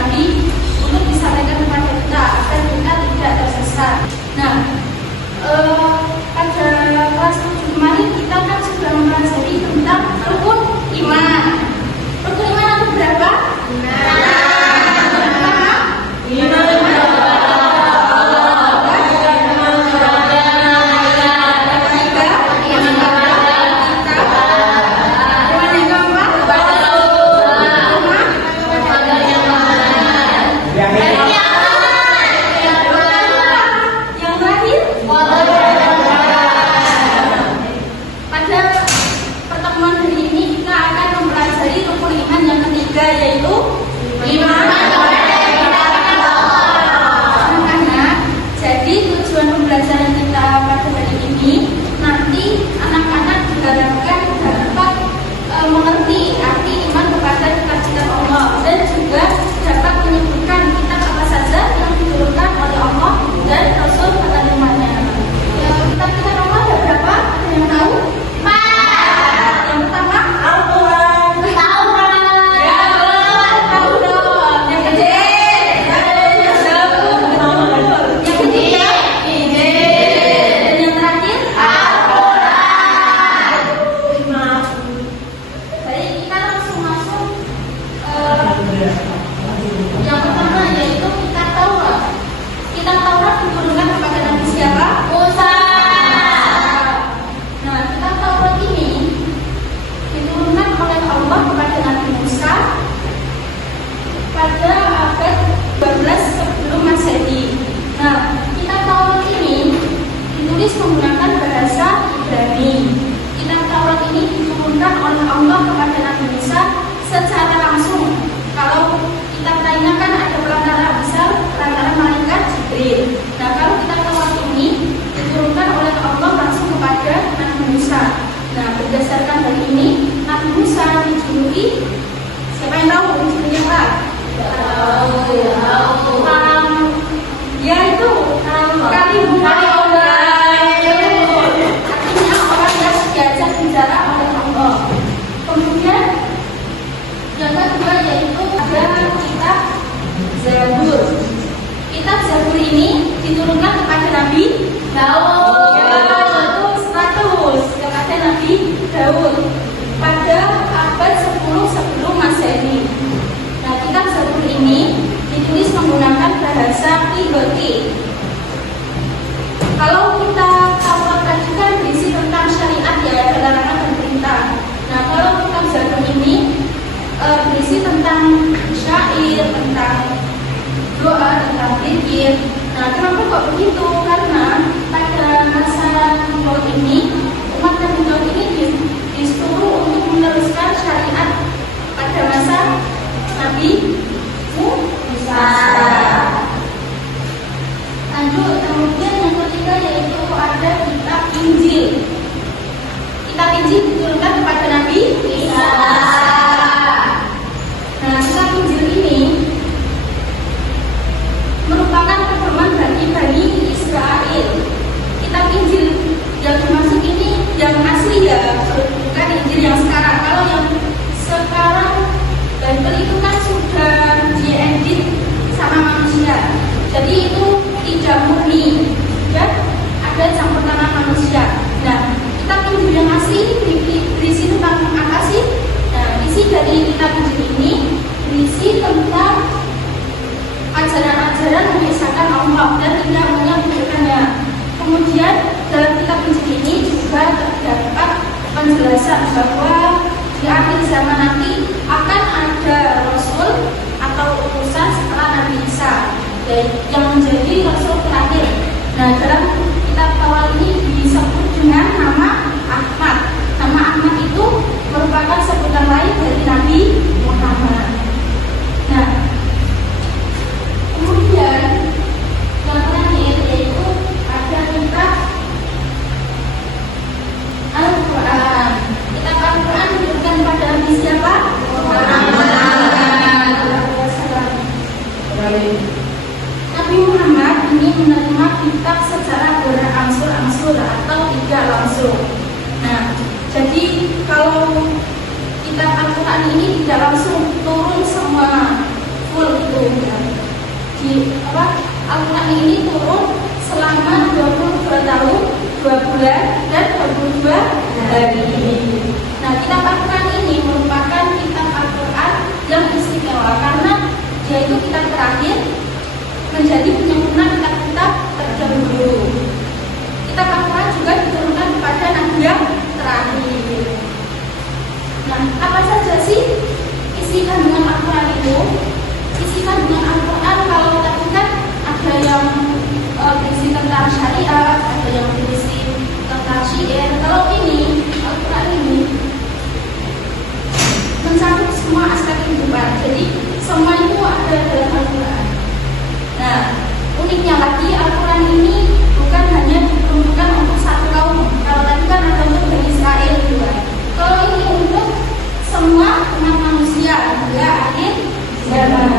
Nabi untuk disampaikan kepada kita agar kita tidak tersesat. Nah, pada kelas 7 kemarin kita kan sudah mempelajari tentang rukun iman. Rukun iman ada berapa? Yaitu iman kepada Allah. Jadi tujuan pembelajaran kita pada hari ini nanti anak-anak diharapkan dapat mengerti arti iman kepada kitab Allah dan juga dapat menyebutkan kitab apa saja yang diturunkan oleh Allah dan Rasul pada zamannya. Kitab Allah ada berapa? Ada yang tahu? Yang pertama Al-Quran. Yang pertama yaitu kitab Taurat. Kitab Taurat diturunkan kepada Nabi siapa? Musa. Nah, kitab Taurat ini diturunkan oleh Allah kepada Nabi Musa pada abad 12 sebelum Masehi. Nah, kitab Taurat ini ditulis menggunakan bahasa Ibrani. Kitab Taurat ini diturunkan oleh Allah kepada Nabi Musa secara langsung. Kalau kitab lainnya kan ada perantara besar, perantara malaikat Jibril. Nah, kalau kitab Taurat ini diturunkan oleh Allah langsung kepada Nabi Musa. Nah, berdasarkan hal ini, Nabi Musa dijuluki, siapa yang tahu dijuluki apa? Yaitu Kalimullah. Artinya orang yang diajak bicara oleh Allah. Kemudian yang kedua yaitu ada kitab Zabur. Kitab Zabur ini diturunkan kepada Nabi Daud. Yaitu 100 kepada Nabi Daud pada abad 10 sebelum Masehi. Nah, kitab Zabur ini ditulis menggunakan bahasa Kiboti. Kalau kita tahu tadi kan berisi tentang syariat ya, larangan dan perintah. Nah, kalau kitab Zabur ini berisi tentang syair, tentang doa, tentang zikir. Nah, kenapa kok begitu? Karena pada masa Daud ini, umat Nabi Daud ini disuruh untuk meneruskan syariat pada masa Nabi Musa. Lanjut, kemudian yang ketiga yaitu ada kitab Injil. Kitab Injil diturunkan kepada Nabi Isa. Nah, kitab Injil ini merupakan pedoman bagi Bani Israel. Kitab Injil yang dimaksud ini yang asli ya, bukan Injil yang sekarang. Kalau yang sekarang Bible itu kan sudah diedit sama manusia, jadi itu tidak murni, ya ada campur tangan manusia. Nah, kitab Injil yang asli berisi tentang apa sih? Nah, isi dari kitab Injil ini berisi tentang ajaran-ajaran mengisahkan Allah dan tidak menyebutkannya. Kemudian dalam kitab Injil ini juga terdapat penjelasan bahwa di akhir zaman nanti akan ada Rasul atau utusan setelah Nabi Isa yang menjadi Rasul terakhir. Nah, dalam kitab Taurat ini disebut dengan nama Ahmad. Nama Ahmad itu merupakan sebutan lain dari Nabi Muhammad. Nah, kemudian yang terakhir yaitu ada kitab Al-Quran. Kitab Al-Quran diberikan kepada Nabi siapa? Nabi Muhammad ini menerima kitab secara berangsur-angsur atau tidak langsung. Nah, jadi kalau kitab Al-Quran ini tidak langsung turun semua full gitu Al-Quran ini turun selama 22 tahun, 2 bulan, dan 22 hari. Nah, kitab Al-Quran ini merupakan kitab Al-Quran yang istimewa karena dia itu kitab terakhir menjadi penyempurna kitab-kitab terdahulu. Kitab Al-Quran juga diturunkan kepada nabi yang terakhir. Nah, apa saja sih isi kandungan Al-Quran itu? Isi kandungan Al-Quran kalau tadi kan ada yang berisi tentang syariat, ada yang berisi tentang syair. Kalau ini Al-Quran ini mencakup semua aspek kehidupan. Jadi semua itu ada dalam Al-Quran. Nah, uniknya lagi Al-Quran ini bukan hanya diperuntukkan untuk satu kaum. Kalau tadi kan ada untuk Bani Israel juga. Kalau ini untuk semua umat manusia hingga akhir zaman.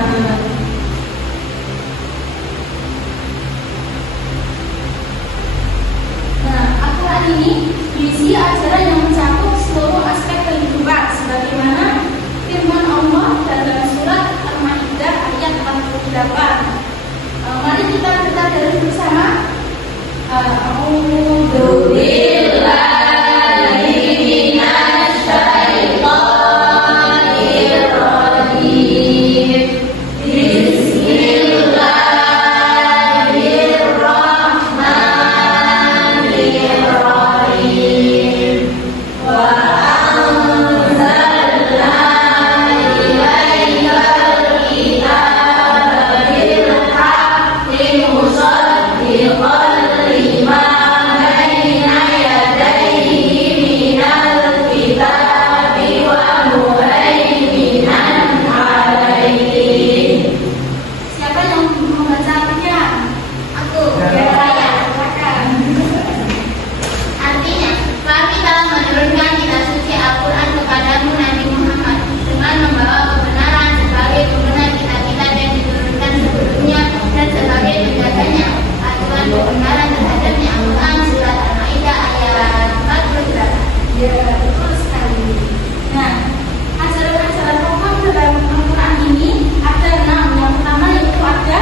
Nah, Al-Quran ini berisi ajaran yang mencakup seluruh aspek kehidupan sebagaimana firman Allah dalam surat Al-Maidah ayat 48. Mari kita baca dari bersama. A'udzu billahi minasy syaithanir rajim. Bismillahirrahmanirrahim. Wa anzalna ilaikal kitaba bil haqqi musaddiqan lima baina yadayhi minal kitabi wa muhaiminan alaihi. Siapa yang membacanya? Aku. Saya. Silakan. Artinya, kami telah menurunkan kitab suci Al-Quran kepadamu Nabi Muhammad dengan membawa kebenaran sebagai pembenar kitab-kitab yang diturunkan sebelumnya dan sebagai penjaganya aturan kebenaran terhadapnya. Al-Quran surat Al-Maidah ayat 48. Ya, betul sekali. Nah, ajaran-ajaran pokok dalam Al-Quran ini ada 6. Yang pertama yaitu ada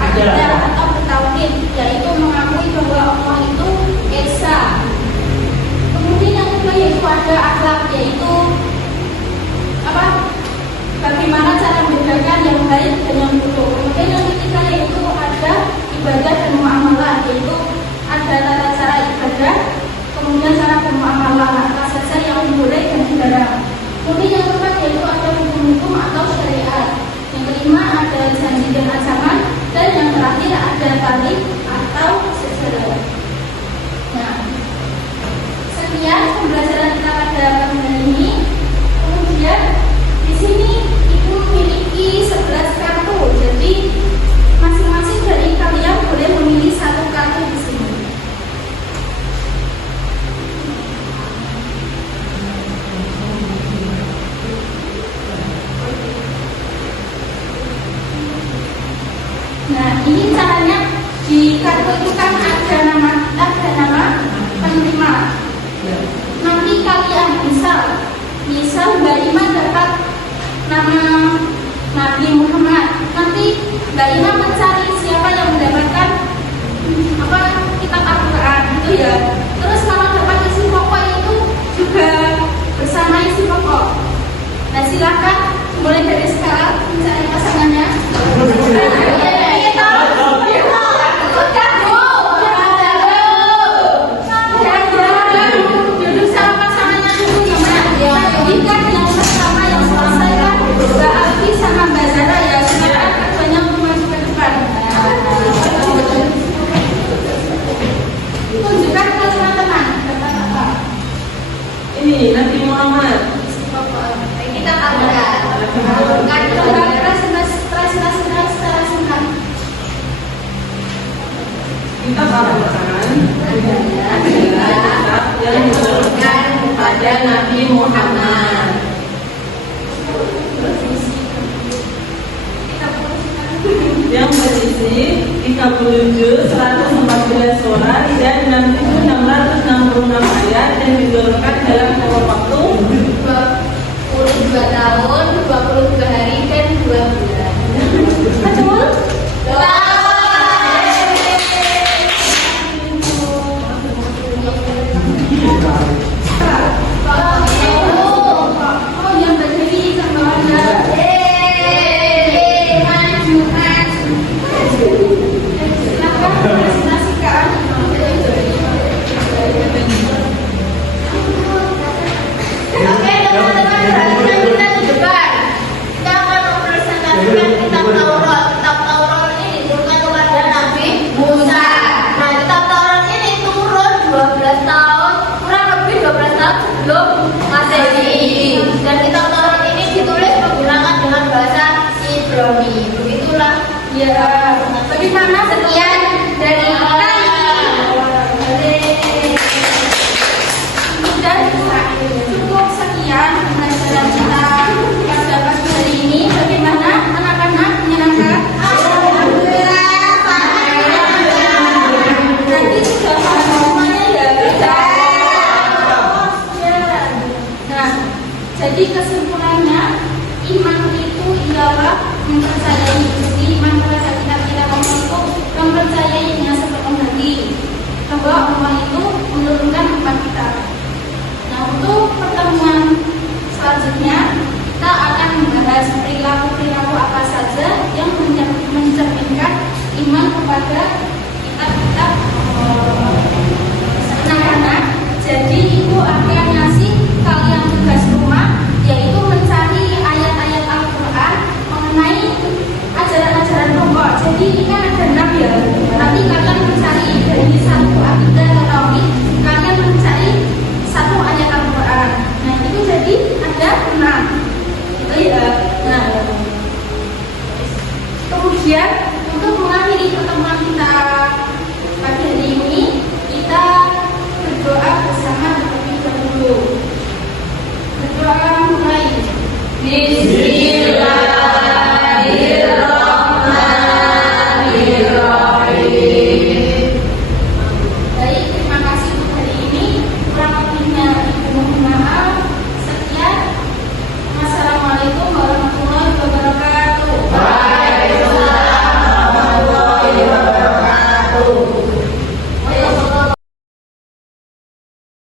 akidah atau bertauhid, yaitu mengakui bahwa Allah itu esa. Kemudian yang kedua yaitu ada akhlak, yaitu bagaimana cara membedakan yang baik dan yang buruk. Kemudian yang ketiga yaitu ada ibadah dan muamalah, yaitu ada tata cara ibadah, kemudian cara bermuamalah, apa saja yang boleh dan dilarang. Kemudian yang keempat yaitu ada hukum-hukum atau syariat. Yang kelima ada janji dan ancaman, dan yang terakhir ada tarikh atau sejarah. Nah, sekian pembelajaran kita pada pagi ini. Kemudian di sini ibu memiliki 11 kartu. Jadi masing-masing dari kalian boleh memilih satu kartu di sini. Nah, ini caranya. Di kartu itu kan ada nama penerima. Nanti kalian misal Mbak Ima dapat nama Nabi Muhammad. Nanti Mbak Ima mencari siapa yang mendapatkan kitab Al-Quran gitu ya. Terus kalau dapat isi pokok itu juga bersama isi pokok. Nah, silakan mulai dari sekarang mencari pasangannya. Jika yang pertama yang selesaikan Mbak Alfi sama Mbak Zara, ya silakan keduanya untuk maju ke depan. Tunjukkan ke teman-teman. Ini Nabi Muhammad. Kita Al-Quran. Presentasi secara singkat. Kita Al-Quran yang diturunkan kepada Nabi Muhammad. Yang berisi 37 juz, 114 surat dan 6.666 ayat dan diturunkan dalam kurun waktu 22 tahun, 22 hari dan 2 bulan. bahwa Allah itu menurunkan 4 kitab. Nah, untuk pertemuan selanjutnya kita akan membahas perilaku-perilaku apa saja yang mencerminkan iman kepada kitab-kitab anak-anak. Jadi ibu akan ngasih kalian tugas rumah, yaitu mencari ayat-ayat Al-Quran mengenai ajaran-ajaran pokok. Jadi ini kan ada 6 ya. Nanti kalian mencari dari satu akidah atau tauhid, kalian mencari satu ayat Al-Quran. Nah itu jadi ada 6. Itu ya. Nah, kemudian untuk mengakhiri pertemuan kita pagi hari ini, kita berdoa bersama terlebih dahulu. Berdoa mulai.